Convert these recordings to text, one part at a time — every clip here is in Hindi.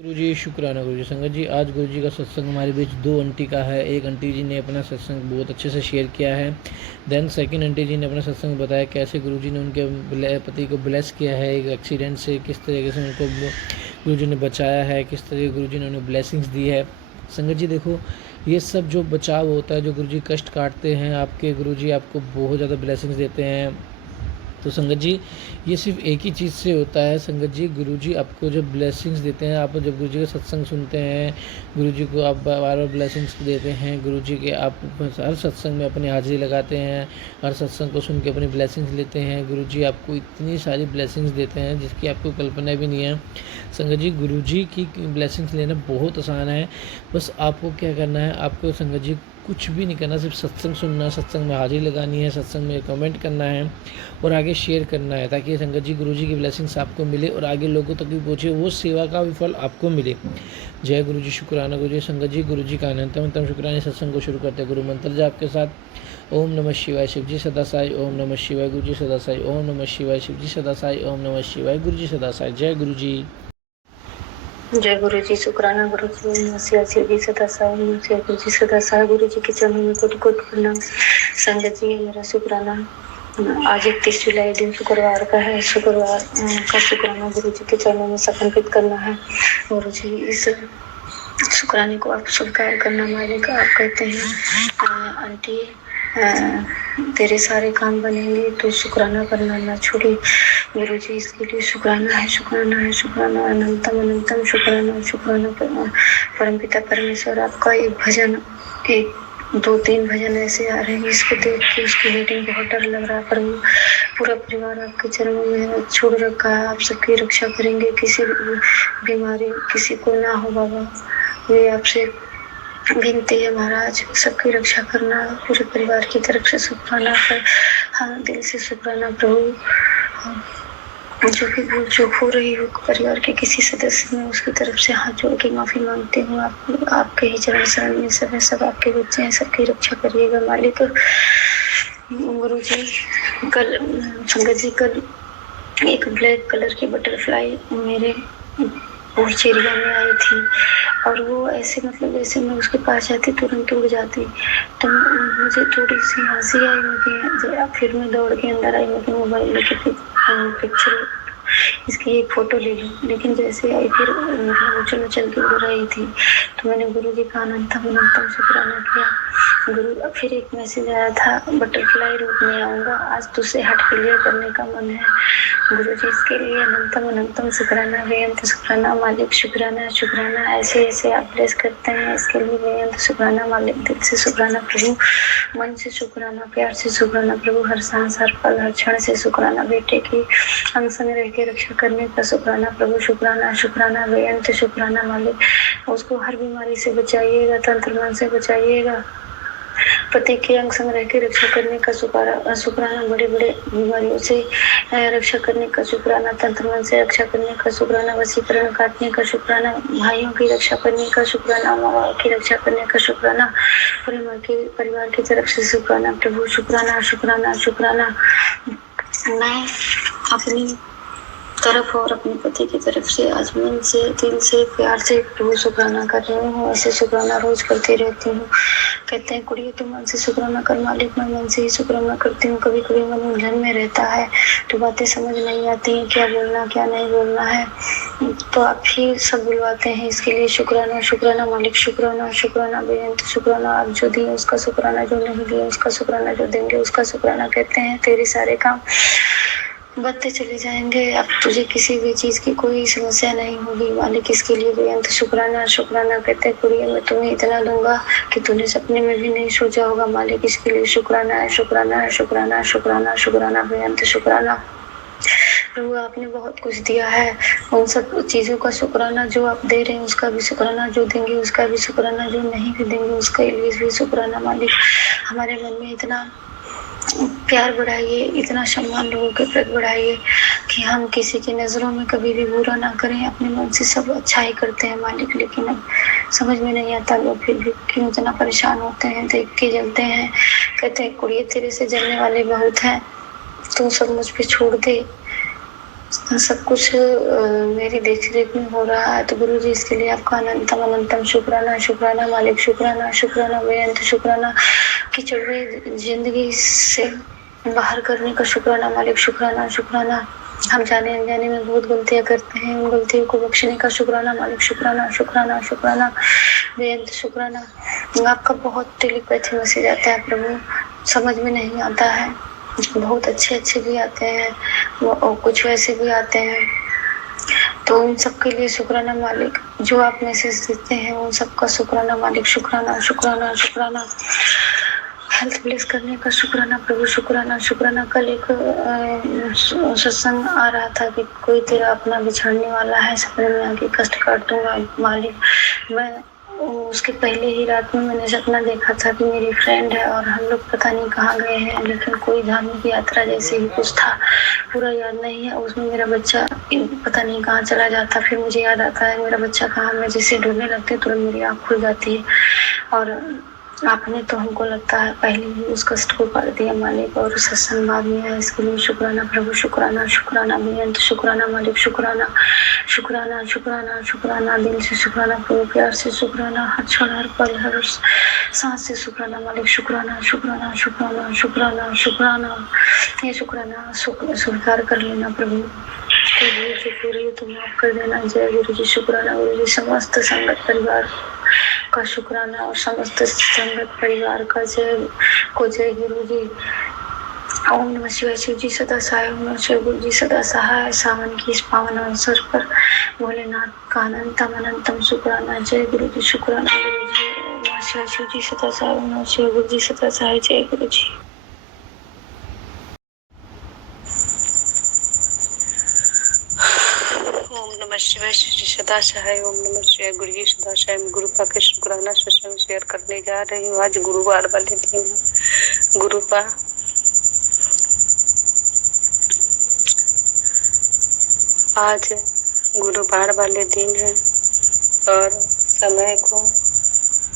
गुरुजी शुक्राना गुरुजी। संगत जी, आज गुरुजी का सत्संग हमारे बीच दो आंटी का है। एक आंटी जी ने अपना सत्संग बहुत अच्छे से शेयर किया है। देन सेकंड आंटी जी ने अपना सत्संग बताया कैसे गुरुजी ने उनके पति को ब्लेस किया है एक एक्सीडेंट से, किस तरीके से उनको गुरुजी ने बचाया है, किस तरीके गुरुजी ने उन्हें ब्लेसिंग्स दी है। संगत जी देखो, ये सब जो बचाव होता है, जो गुरुजी कष्ट काटते हैं आपके, गुरुजी आपको बहुत ज़्यादा ब्लेसिंग्स देते हैं। तो संगत जी, ये सिर्फ एक ही चीज़ से होता है। संगत जी, गुरुजी आपको जब ब्लेसिंग्स देते हैं, आप जब गुरुजी का सत्संग सुनते हैं, गुरुजी को आप बार बार ब्लेसिंग्स देते हैं, गुरुजी के आप हर सत्संग में अपनी हाजिरी लगाते हैं, हर सत्संग को सुन के अपनी ब्लेसिंग्स लेते हैं, गुरुजी आपको इतनी सारी ब्लेसिंग्स देते हैं जिसकी आपको कल्पना भी नहीं है। संगत जी, गुरुजी की ब्लेसिंग्स लेना बहुत आसान है। बस आपको क्या करना है, आपको संगत जी कुछ भी नहीं करना, सिर्फ सत्संग सुनना, सत्संग में हाजिरी लगानी है, सत्संग में कमेंट करना है और आगे शेयर करना है, ताकि संगत जी गुरुजी की ब्लेसिंग्स आपको मिले और आगे लोगों तक भी पहुँचे, वो सेवा का भी फल आपको मिले। जय गुरुजी शुक्राना गुरुजी। संगत जी, गुरुजी का अनंतम शुक्राना। सत्संग को शुरू करते गुरु मंत्र जाप के साथ। ओम नमः शिवाय शिव जी सदा साई, ओम नमः शिवाय गुरुजी सदा साई, ओम नमः शिवाय शिव जी सदा साई, ओम नमः शिवाय गुरुजी सदा साई। जय गुरुजी। जय गुरु जी। शुक्राना गुरु जी। शिव जी सदा साई, जय गुरु जी सदा साई। गुरु जी के चरणों में कोटि कोटि प्रणाम। संगत जी, मेरा शुक्राना आज 31 जुलाई दिन शुक्रवार का है। शुक्रवार का शुक्राना गुरु जी के चरणों में समर्पित करना है। गुरु जी, इस शुक्राने को आप स्वीकार करना मालिक। आप कहते हैं आंटी तेरे सारे काम बनेंगे तो शुक्राना करना ना छोड़ी। गुरु जी, इसके लिए शुक्राना है, शुक्राना है, शुक्राना, अनंतम अनंतम शुक्राना, शुक्राना। परमपिता परमेश्वर, आपका एक भजन, एक दो तीन भजन ऐसे आ रहे हैं, इसको देख के उसकी रेटिंग बहुत डर लग रहा है। पर पूरा परिवार आपके चरणों में छोड़ रखा है। आप सबकी रक्षा करेंगे, किसी बीमारी किसी को ना हो बाबा। ये आपसे विनती है महाराज, सबकी रक्षा करना। पूरे परिवार की तरफ से शुक्राना कर, हाँ दिल से शुक्राना प्रभु। जो भी भूल चूक हो रही हो परिवार के किसी सदस्य में, उसकी तरफ से हाथ जोड़ के माफी मांगते हूँ। आपके ही चरण शरण में सब है, सब आपके बच्चे हैं, सबकी रक्षा करिएगा मालिक। गुरु जी, कल संगत जी, कल एक ब्लैक कलर की बटरफ्लाई मेरे पोर्च एरिया में आई थी और वो ऐसे मतलब ऐसे मैं उसके पास जाती तुरंत उड़ जाती। तो मुझे थोड़ी सी हंसी आई, मुझे फिर मैं दौड़ के अंदर आई, मैं मोबाइल लेके पिक्चर इसकी एक फोटो ले लूँ। लेकिन जैसे आई फिर चल चल के उड़ रही थी, तो मैंने गुरु जी का अनंतम शुक्राना किया। गुरु, फिर एक मैसेज आया था, बटरफ्लाई रूप में आऊँगा, आज तुझसे हट क्लियर करने का मन है। गुरु जी, इसके लिए अनंतम शुक्राना, बेअंत शुक्राना मालिक। शुक्राना शुक्राना, ऐसे ऐसे आप ब्लेस करते हैं, इसके लिए बेअंत शुक्राना मालिक। दिल से शुक्राना प्रभु, मन से शुक्राना, प्यार से शुक्राना प्रभु, हर सांस हर पल हर क्षण से शुक्राना। बेटे की अंग संग रह के रक्षा करने का शुक्राना प्रभु। शुक्राना शुक्राना, बेअंत शुक्राना मालिक। उसको हर बीमारी से बचाइएगा, तंत्र मन से बचाइएगा। पति के अंग संग रह के रक्षा करने का शुक्राना, बड़े बड़े बीमारियों से रक्षा करने का शुक्राना, तंत्र मन से रक्षा करने का शुक्राना, वशीकरण काटने का शुक्राना, भाइयों की रक्षा करने का शुक्राना, माँ बाप की रक्षा करने का शुक्राना, परिवार की तरफ से शुक्राना प्रभु। शुक्राना शुक्राना शुक्राना। मैं अपनी तरफ और अपने पति की तरफ से आज मन से, दिल से, प्यार से प्रभु शुक्राना कर रही हूँ। ऐसे शुक्राना रोज करती रहती हूँ। कहते हैं कुड़िए तू मन से शुक्राना कर मालिक, मैं मन से ही शुक्राना करती हूँ। कभी कभी मन उलझन में रहता है तो बातें समझ नहीं आती हैं, क्या बोलना क्या नहीं बोलना है, तो आप ही सब बुलवाते हैं। इसके लिए शुक्राना शुक्राना मालिक। शुक्राना शुक्राना, बेअंत शुक्राना। आप जो दिए उसका शुक्राना, जो नहीं दिए उसका शुक्राना, जो देंगे उसका शुक्राना। कहते हैं तेरे सारे काम बढ़ते चले जाएंगे, अब तुझे किसी भी चीज की कोई समस्या नहीं होगी मालिक। इसके लिए बेअंत शुक्राना शुक्राना। कहते हैं कुड़िए मैं तुम्हें इतना दूंगा कि तूने सपने में भी नहीं सोचा होगा मालिक। इसके लिए शुक्राना है, शुक्राना है, शुक्राना शुक्राना शुक्राना, बेअंत शुक्राना प्रभु। आपने बहुत कुछ दिया है, उन सब चीजों का शुक्राना। जो आप दे रहे हैं उसका भी शुक्राना, जो देंगे उसका भी शुक्राना, जो नहीं भी देंगे उसका लिए भी शुक्राना मालिक। हमारे मन में इतना प्यार बढ़ाइए, इतना सम्मान लोगों के प्रति बढ़ाइए कि हम किसी की नज़रों में कभी भी बुरा ना करें। अपने मन से सब अच्छा ही करते हैं मालिक, लेकिन अब समझ में नहीं आता लोग फिर भी क्यों इतना परेशान होते हैं, देख के जलते हैं। कहते हैं कुड़िए तेरे से जलने वाले बहुत हैं, तू सब मुझ पे छोड़ दे। सब कुछ मेरी देख रेख में हो रहा है। तो गुरु जी इसके लिए आपका अनंतम अनंतम शुक्राना, शुक्राना मालिक, शुक्राना, शुक्राना बेअंत शुक्राना। कीचड़ में जिंदगी से बाहर करने का शुक्राना मालिक, शुक्राना शुक्राना। हम जाने अनजाने में बहुत गलतियां करते हैं, उन गलतियों को बख्शने का शुक्राना मालिक, शुक्राना शुक्राना शुक्राना बेअंत शुक्राना। आपका बहुत टेलीपैथी मैसेज आता है प्रभु, समझ में नहीं आता है। बहुत अच्छे अच्छे भी आते हैं, वो कुछ वैसे भी आते हैं। तो उन सब के लिए शुक्राना मालिक, जो आप मैसेज देते हैं उन सबका शुक्राना मालिक, शुक्राना शुक्राना शुक्राना। हेल्थ ब्लेस करने का शुक्राना प्रभु, शुक्राना शुक्राना। कल एक सत्संग आ रहा था कि कोई तेरा अपना बिछड़ने वाला है, सपने में आके कष्ट काट दूंगा मालिक। मैं उसके पहले ही रात में मैंने सपना देखा था कि मेरी फ्रेंड है और हम लोग पता नहीं कहाँ गए हैं, लेकिन कोई धार्मिक यात्रा जैसे ही कुछ था, पूरा याद नहीं है। उसमें मेरा बच्चा पता नहीं कहाँ चला जाता, फिर मुझे याद आता है मेरा बच्चा कहाँ। मैं जैसे ढूंढने लगती हूँ तुरंत मेरी आँख खुल जाती है। और आपने तो हमको लगता है पहले ही उस कष्ट को कर दिया मालिक, और सत्संग बाद में है, इसके लिए शुक्राना प्रभु, शुक्राना शुक्राना बेअंत शुक्राना मालिक, शुक्राना शुक्राना शुक्राना शुक्राना। दिल से शुक्राना प्रभु, प्यार से शुक्राना, हर क्षण हर पल हर सांस से शुक्राना मालिक, शुक्राना शुक्राना शुक्राना शुक्राना शुक्राना। ये शुक्राना स्वीकार कर लेना प्रभु, जो पूरी तुम माफ कर देना। जय गुरु जी, शुक्राना गुरु जी। समस्त संगत परिवार का शुक्राना और समस्त संगत परिवार का जय गुरु जी। ओम नमः शिवाय। शिव जी सदा सहाय, ओम नमः शिव। गुरु जी सदा सहाय। सावन की इस पावन अवसर पर भोलेनाथ का अनंतम अनंतम शुक्राना। जय गुरु जी, शुक्राना गुरु जी। ओम नमः शिवाय। शिव जी सदा सहाय, ओम नमः शिव। गुरु जी सदा सहाय। जय गुरु जी। ओम नमः शिवाय। शिव जी सदा सहाय। ओम नमः शिवाय। गुरु जी सदा सहाय। मैं गुरुपा के शुक्राना सत्संग शेयर करने जा रही हूँ। आज गुरुवार वाले दिन गुरुपा आज गुरुवार वाले दिन है और समय को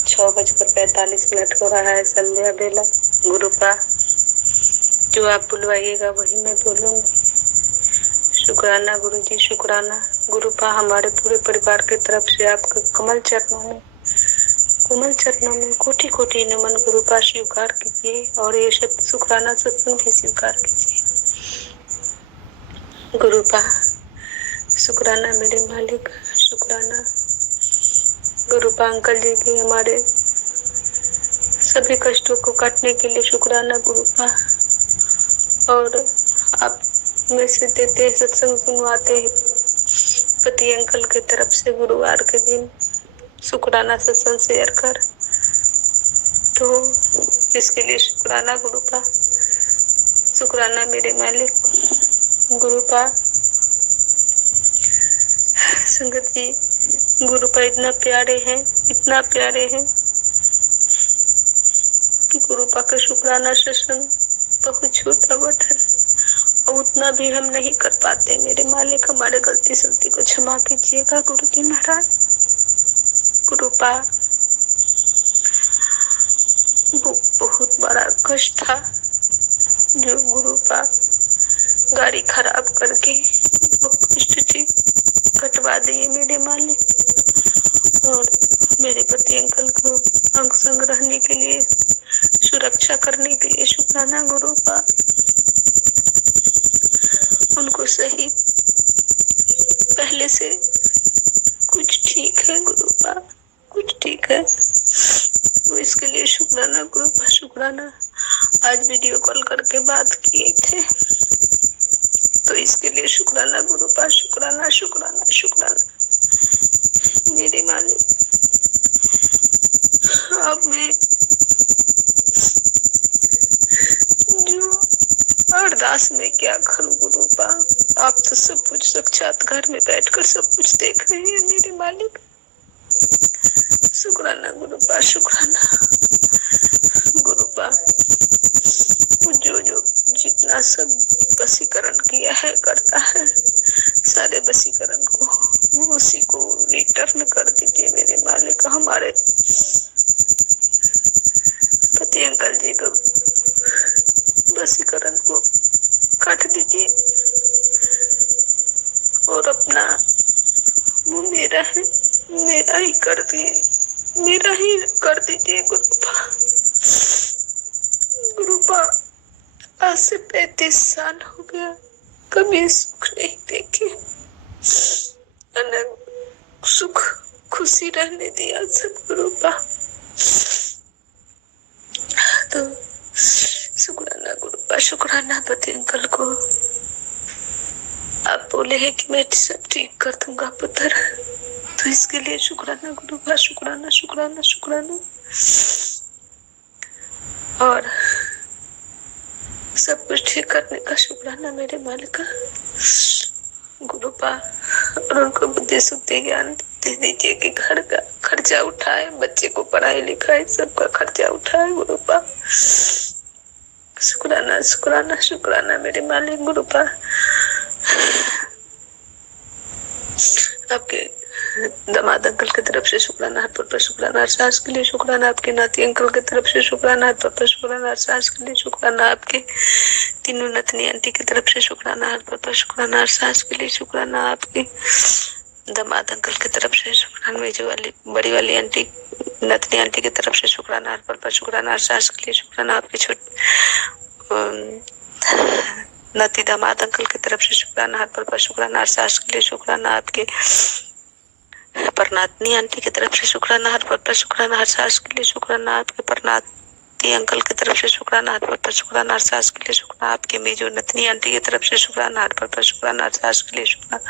6:45 हो रहा है, संध्या बेला। गुरुपा जो आप बुलवाइएगा वही मैं बोलूंगी। शुक्राना गुरु जी, शुक्राना। गुरुपा हमारे पूरे परिवार की तरफ से आपके कोमल चरणों में कोटि कोटि नमन गुरुपा स्वीकार कीजिए और ये सब शुक्राना सत्संग भी स्वीकार कीजिए। गुरुपा शुक्राना मेरे मालिक, शुक्राना। गुरुपा अंकल जी के हमारे सभी कष्टों को काटने के लिए शुक्राना गुरुपा। और आप मैसेज देते हैं, सत्संग सुनवाते हैं पति अंकल की तरफ से गुरुवार के दिन शुक्राना सत्संग शेयर कर, तो इसके लिए शुक्राना गुरुपा, शुक्राना मेरे मालिक। गुरुपा संगत जी, गुरुपा इतना प्यारे हैं कि गुरुपा का शुक्राना सत्संग बहुत छोटा बटन और उतना भी हम नहीं कर पाते। मेरे मालिक हमारे गलती सलती को क्षमा कीजिएगा गुरु जी महाराज। गुरुपा वो बहुत बड़ा कष्ट था जो गुरुपा गाड़ी खराब करके वो कष्ट थी कटवा दिए मेरे मालिक। और मेरे पति अंकल को अंग संग रहने के लिए, सुरक्षा करने के लिए शुक्राना गुरुपा। उनको सही पहले से कुछ ठीक है गुरुपा, कुछ ठीक है, तो इसके लिए शुक्राना गुरुपा, शुक्राना। आज वीडियो कॉल करके बात किए थे तो इसके लिए शुक्राना गुरुपा, शुक्राना शुक्राना शुक्राना मेरे मालिक। अब मैं जो अरदास में क्या करूं गुरुपा, आप तो सब कुछ साक्षात घर में बैठकर सब कुछ देख रहे हैं मेरे मालिक। शुक्राना गुरुपा, शुक्राना गुरुपा। जो जितना सब वशीकरण किया है करता है, सारे वशीकरण को उसी को रिटर्न कर दीजिए मेरे मालिक। हमारे पति अंकल जी को वशीकरण को काट दीजिए और अपना वो मेरा है, मेरा ही कर दिए, मेरा ही कर दीजिए गुरुपा। गुरुपा आज से 35 साल हो गया, कभी सुख नहीं देखे, सुख खुशी रहने दिया सदगुरुपा। तो शुक्राना गुरुपा, शुक्राना पति अंकल को। आप बोले हैं कि मैं सब ठीक कर दूंगा पुत्र, तो इसके लिए शुक्राना गुरुपा, शुक्राना शुक्राना शुक्राना। और सब कुछ ठीक करने का शुक्राना मेरे मालिक का गुरुपा। और उनको बुद्धि शुद्धि ज्ञान दे दीजिए कि घर का खर्चा उठाए, बच्चे को पढ़ाई लिखाई सबका खर्चा उठाए गुरुपा। शुक्राना शुक्राना शुक्राना मेरे मालिक गुरुपा। आपके दामाद अंकल की तरफ से शुक्राना, हाथ पर शुक्राना, सास के लिए शुक्राना, आपके नाती अंकल की तरफ से शुक्राना, हाथ पर शुक्राना, सास के लिए शुक्राना, आपके तीनों नतनी आंटी की तरफ से शुक्राना, हाथ पर शुक्राना, सास के लिए शुक्राना, आपके दामाद अंकल की तरफ से शुक्राना, मेजो वाली बड़ी वाली आंटी नतनी आंटी की तरफ से शुक्राना, हाथ पर शुक्राना, सास के लिए शुक्राना, आपके नाती दामाद अंकल की तरफ से शुक्राना, हाथ पर शुक्राना, सास के लिए शुक्राना, आपके परनातनी आंटी की तरफ से शुक्राना, हाथ पर शुक्राना, हर सास के लिए शुक्राना, आपके परनाती अंकल की तरफ से शुक्राना, हाथ पर शुक्राना, हर सास के लिए शुक्राना, आपके मेजो नतनी आंटी की तरफ से शुक्राना, हाथ पर शुक्राना, हर सास के लिए शुक्राना,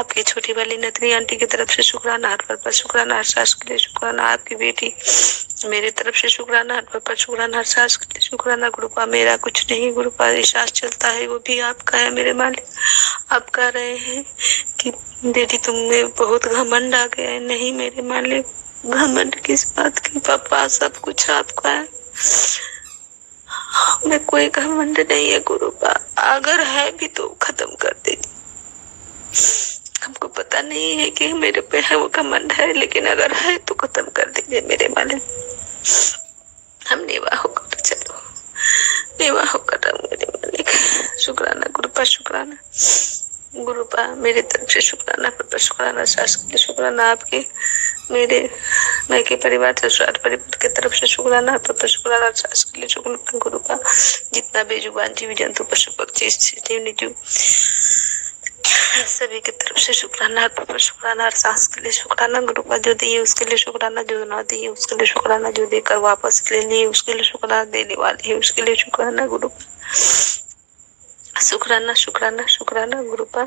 आपकी छोटी वाली नतनी आंटी की तरफ से शुक्राना, हाथ पर शुक्राना, हर सास के लिए शुक्राना, आपकी बेटी मेरी तरफ से शुक्राना, हाथ पर शुक्राना, हर सास के लिए शुक्राना गुरुपा। मेरा कुछ नहीं गुरुपा, एहसास चलता है वो भी आपका है मेरे मालिक। आप कह रहे हैं कि दीदी तुम में बहुत घमंड आ गया है। नहीं मेरे मालिक, घमंड किस बात की पापा, सब कुछ आपका है, मैं कोई घमंड नहीं है गुरुपा। अगर है भी तो खत्म कर दीजिए। हमको पता नहीं है कि मेरे पे है वो घमंड है, लेकिन अगर है तो खत्म कर दीजिए मेरे मालिक। हम नेवा होकर चलो, नेवा होकर मेरे मालिक। शुक्राना गुरुपा, शुक्राना गुरुपा, मेरी तरफ से शुक्राना, पापा शुक्राना, सास के लिए शुक्राना, आपके मेरे मायके परिवार ससुराल परिवार की तरफ से शुक्राना, पापा शुक्राना, सास के लिए शुक्राना गुरुपा। जितना बेजुबान जीव जंतु पशु पक्षी जीव सभी की तरफ से शुक्राना, पापा शुक्राना, सास के लिए शुक्राना गुरुपा। जो दिए उसके लिए शुक्राना, जो ना दिए उसके लिए शुक्राना, जो देकर वापस ले लिए उसके लिए शुक्राना, देने वाले है उसके लिए शुक्राना गुरुपा। शुक्राना शुक्राना शुक्राना गुरुपा।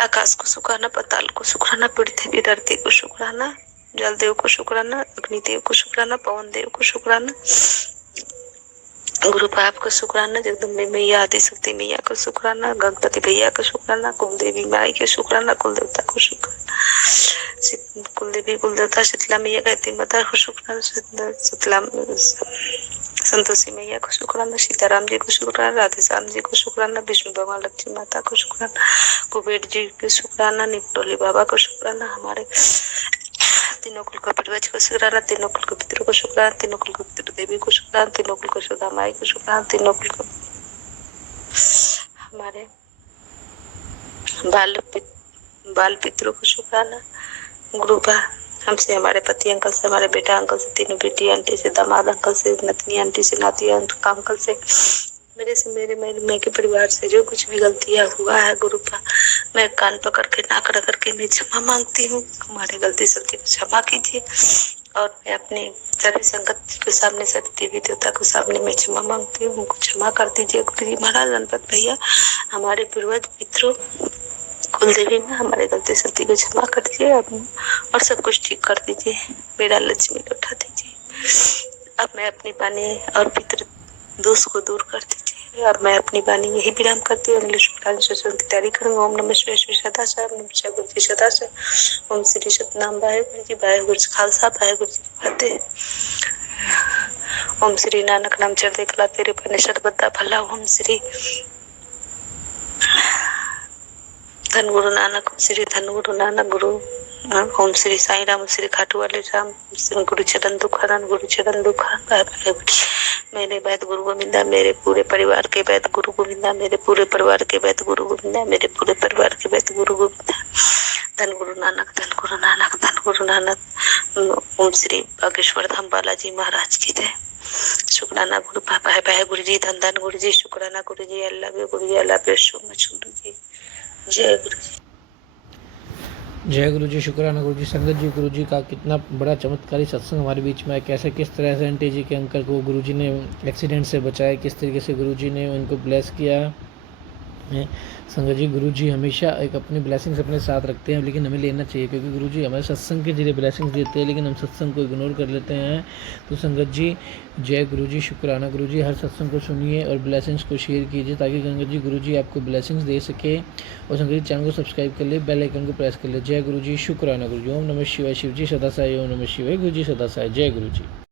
आकाश को शुक्राना, पताल को शुक्राना, पृथ्वी धरती को शुक्राना, जल देव को शुक्राना, अग्नि देव को शुक्राना, पवन देव को शुक्राना गुरुपा। आपको शुक्राना, जगदम्बे मैया आदि शक्ति मैया को शुक्राना, गणपति भैया को शुक्राना, कुलदेवी माई के शुक्राना, कुलदेवता को शुक्राना, कुलदेवी कुलदेवता शीतला मैया कहती माता को शुक्राना, शीतला संतोषी मैया को शुक्राना, सीताराम जी को शुक्राना, राधे श्याम जी को शुक्राना, विष्णु भगवान लक्ष्मी माता को शुक्राना, कुबेर जी को शुक्राना, निपटोली बाबा को शुक्राना, हमारे तीनों कुल को पूर्वज को शुक्राना, तीनों कुल को पितरों को शुक्राना, तीनों कुल को पितृ देवी को शुक्राना, तीनों कुल को सुधा माई को शुक्राना, तीनों कुल को हमारे बाल पितरों को शुक्राना गुरुपा। हमसे, हमारे पति अंकल से, हमारे बेटा अंकल से, तीनों बेटी आंटी से, दामाद अंकल से, नतनी आंटी से, नाती अंकल से, मेरे से, मेरे के परिवार से जो कुछ भी गलतियां हुआ है गुरुपा, मैं कान पकड़ के नाक रगड़ के मैं क्षमा मांगती हूँ। हमारी गलती सब्जी को क्षमा कीजिए। और मैं अपने सभी संगत के सामने, सभी देवी देवता के सामने मैं क्षमा मांगती हूँ, हमको क्षमा कर दीजिए गुरु जी महाराज, गणपत भैया, हमारे पूर्वज पितरों, कुलदेवी में हमारे गलती सब्जी को क्षमा कर दीजिए और सब कुछ ठीक कर दीजिए। मेरा लक्ष्मी उठा दीजिए। अब मैं अपनी वाणी और पितृ दोष को दूर कर दीजिए। और मैं अपनी वाणी यही विराम करती हूँ। अगले शुक्रान सेशन की तैयारी करूंगा। ओम नमः शिवाय, श्री सदा साहब, नमः गुरु जी सदा से, ओम श्री सतनाम वाहेगुरु जी, वाहेगुरु जी खालसा, वाहेगुरु जी फतेह। ओम श्री नानक नाम चढ़ते कला तेरे पन्ने सर्वदा भला। ओम श्री धन गुरु नानक, श्री धन गुरु नानक, गुरु ओम श्री साई राम श्री खाटू वाले राम श्री गुरु चरण दुखानंद गुरु चरण दुखा मेरे वैद गुरु गोविंदा मेरे पूरे परिवार के वैद गुरु गोविंदा मेरे पूरे परिवार के वैद गुरु गोविंदा मेरे पूरे परिवार के वैद गुरु गोविंदा धन गुरु नानक धन गुरु नानक धन गुरु नानक। ओम श्री बागेश्वर धाम बालाजी महाराज की जय। शुक्राना गुरु पापा है गुरु जी धन धन गुरु जी शुक्राना गुरु ji I love you guru ji I love you so much guru ji. जय गुरु जी। जय गुरु जी। शुक्राना गुरु जी। संगत जी, गुरु जी का कितना बड़ा चमत्कारी सत्संग हमारे बीच में है। कैसे किस तरह से आंटी जी के अंकल को गुरु जी ने एक्सीडेंट से बचाया, किस तरीके से गुरु जी ने उनको ब्लेस किया है। संगत जी, गुरु जी हमेशा एक अपनी ब्लेसिंग्स अपने साथ रखते हैं, लेकिन हमें लेना चाहिए, क्योंकि गुरु जी हमें सत्संग के जरिए ब्लेसिंग्स देते हैं, लेकिन हम सत्संग को इग्नोर कर लेते हैं। तो संगत जी, जय गुरु जी। शुक्राना गुरु जी। हर सत्संग को सुनिए और ब्लेसिंग्स को शेयर कीजिए, ताकि संगत जी गुरु जी आपको ब्लेसिंग्स दे सके। और संगत जी, चैनल को सब्सक्राइब कर ले, बेल आइकन को प्रेस कर ले। जय गुरु जी। शुक्राना गुरु जी। ओम नमः शिवाय। शिव जी सदा साई। ओम नमः शिवाय। गुरु जी सदा साई। जय गुरु जी।